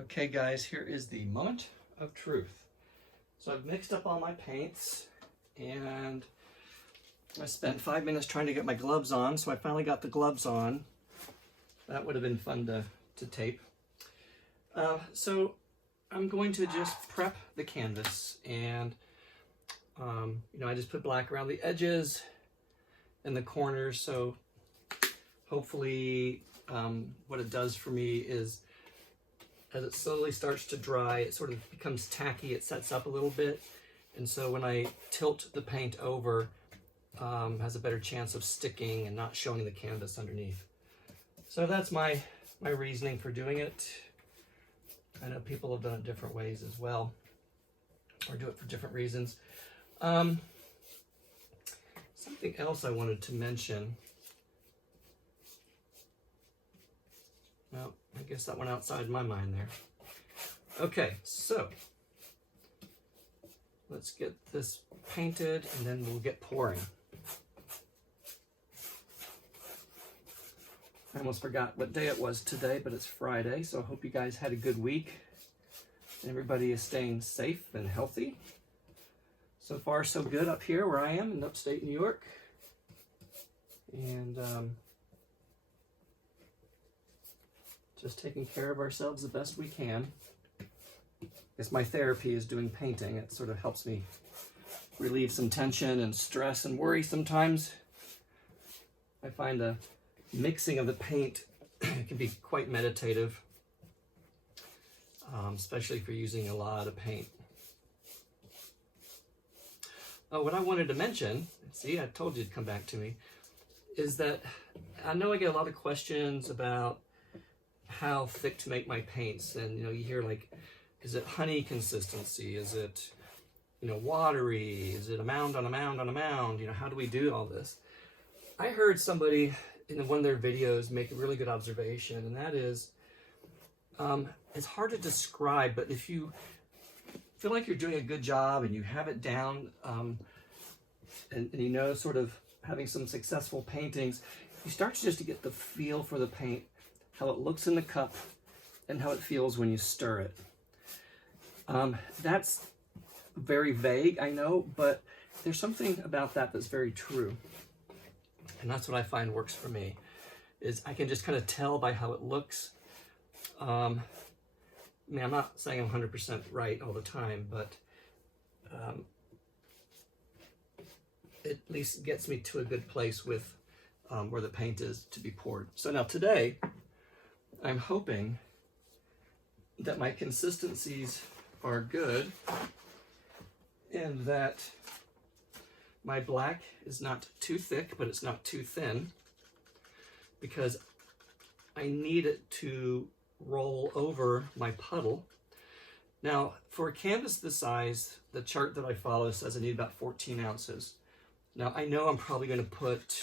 Okay guys, here is the moment of truth. So I've mixed up all my paints and I spent 5 minutes trying to get my gloves on, so I finally got the gloves on. That would have been fun to tape. So I'm going to just prep the canvas, and I just put black around the edges and the corners, so hopefully what it does for me is as it slowly starts to dry, it sort of becomes tacky, it sets up a little bit, and so when I tilt the paint over, has a better chance of sticking and not showing the canvas underneath. So that's my reasoning for doing it. I know people have done it different ways as well, or do it for different reasons. Something else I wanted to mention. Well, I guess that went outside my mind there. Okay, so let's get this painted and then we'll get pouring. I almost forgot what day it was today, but it's Friday, so I hope you guys had a good week. Everybody is staying safe and healthy. So far, so good up here where I am in upstate New York. And just taking care of ourselves the best we can. I guess my therapy is doing painting. It sort of helps me relieve some tension and stress and worry sometimes. I find the mixing of the paint can be quite meditative, especially if you're using a lot of paint. Oh, what I wanted to mention, see, I told you to come back to me, is that I know I get a lot of questions about how thick to make my paints, and you hear like, is it honey consistency? Is it watery? Is it a mound on a mound on a mound? How do we do all this? I heard somebody in one of their videos make a really good observation, and that is, it's hard to describe, but if you feel like you're doing a good job and you have it down, and sort of having some successful paintings, you start to just to get the feel for the paint, how it looks in the cup, and how it feels when you stir it. That's very vague, I know, but there's something about that that's very true. And that's what I find works for me, is I can just kind of tell by how it looks. I'm not saying I'm 100% right all the time, but it at least gets me to a good place with where the paint is to be poured. So now today, I'm hoping that my consistencies are good and that my black is not too thick, but it's not too thin, because I need it to roll over my puddle. Now, for a canvas this size, the chart that I follow says I need about 14 ounces. Now, I know I'm probably going to put,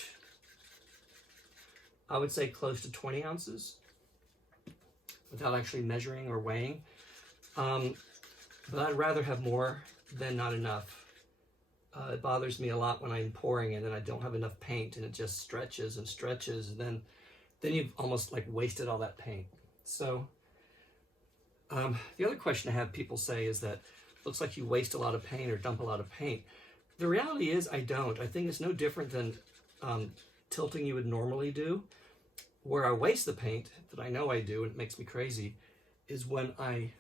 I would say, close to 20 ounces without actually measuring or weighing. But I'd rather have more than not enough. It bothers me a lot when I'm pouring and then I don't have enough paint and it just stretches and stretches, and then you've almost like wasted all that paint. So the other question I have people say is that looks like you waste a lot of paint or dump a lot of paint. The reality is I don't. I think it's no different than tilting you would normally do. Where I waste the paint, that I know I do, and it makes me crazy, is when I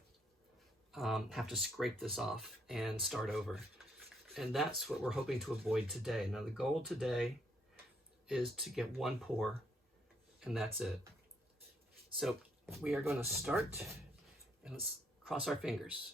have to scrape this off and start over. And that's what we're hoping to avoid today. Now the goal today is to get one pour, and that's it. So we are going to start, and let's cross our fingers.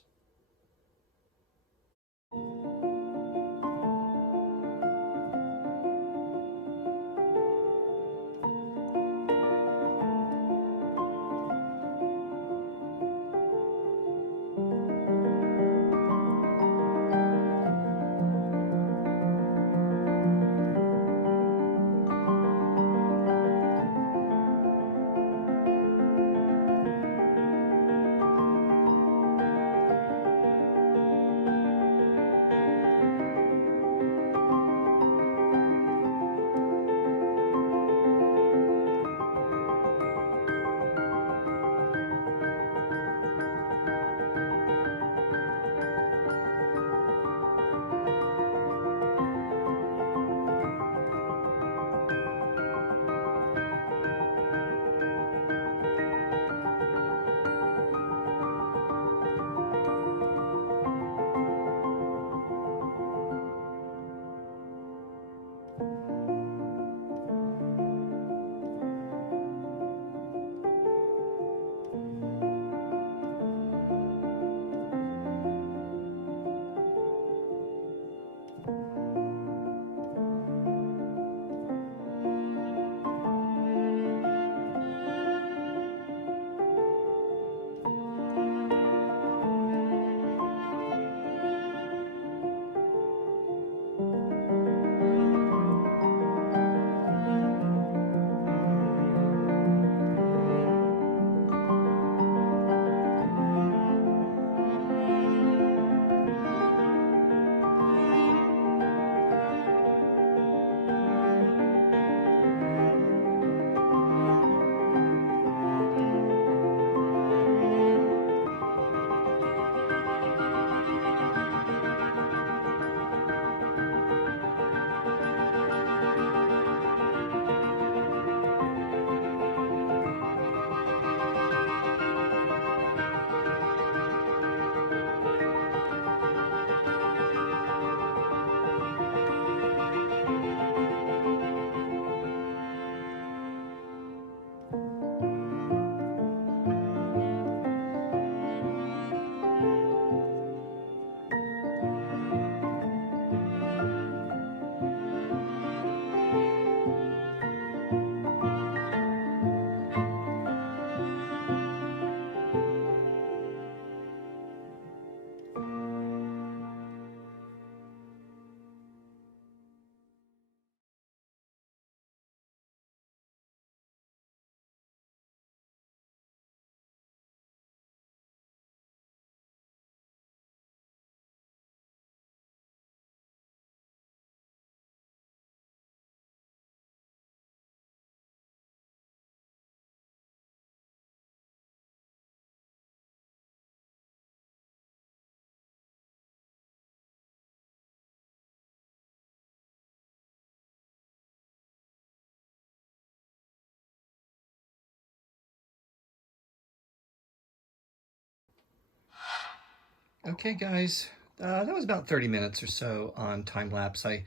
Okay, guys, that was about 30 minutes or so on time-lapse. I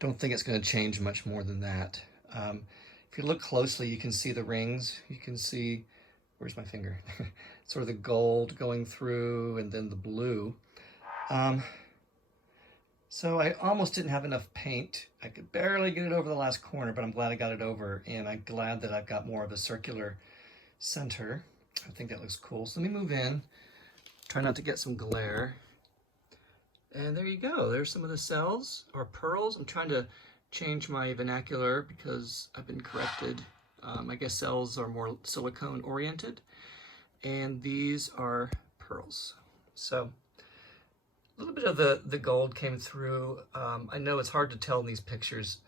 don't think it's going to change much more than that. If you look closely, you can see the rings. You can see, where's my finger? Sort of the gold going through and then the blue. So I almost didn't have enough paint. I could barely get it over the last corner, but I'm glad I got it over, and I'm glad that I've got more of a circular center. I think that looks cool. So let me move in, try not to get some glare. And there you go. There's some of the cells or pearls. I'm trying to change my vernacular because I've been corrected. I guess cells are more silicone oriented, and these are pearls. So a little bit of the gold came through. I know it's hard to tell in these pictures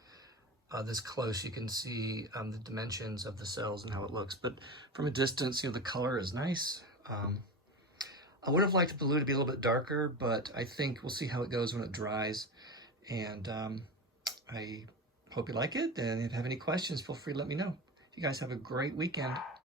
this close. You can see the dimensions of the cells and how it looks, but from a distance, you know, the color is nice. I would have liked the blue to be a little bit darker, but I think we'll see how it goes when it dries. And I hope you like it, and if you have any questions, feel free to let me know. You guys have a great weekend.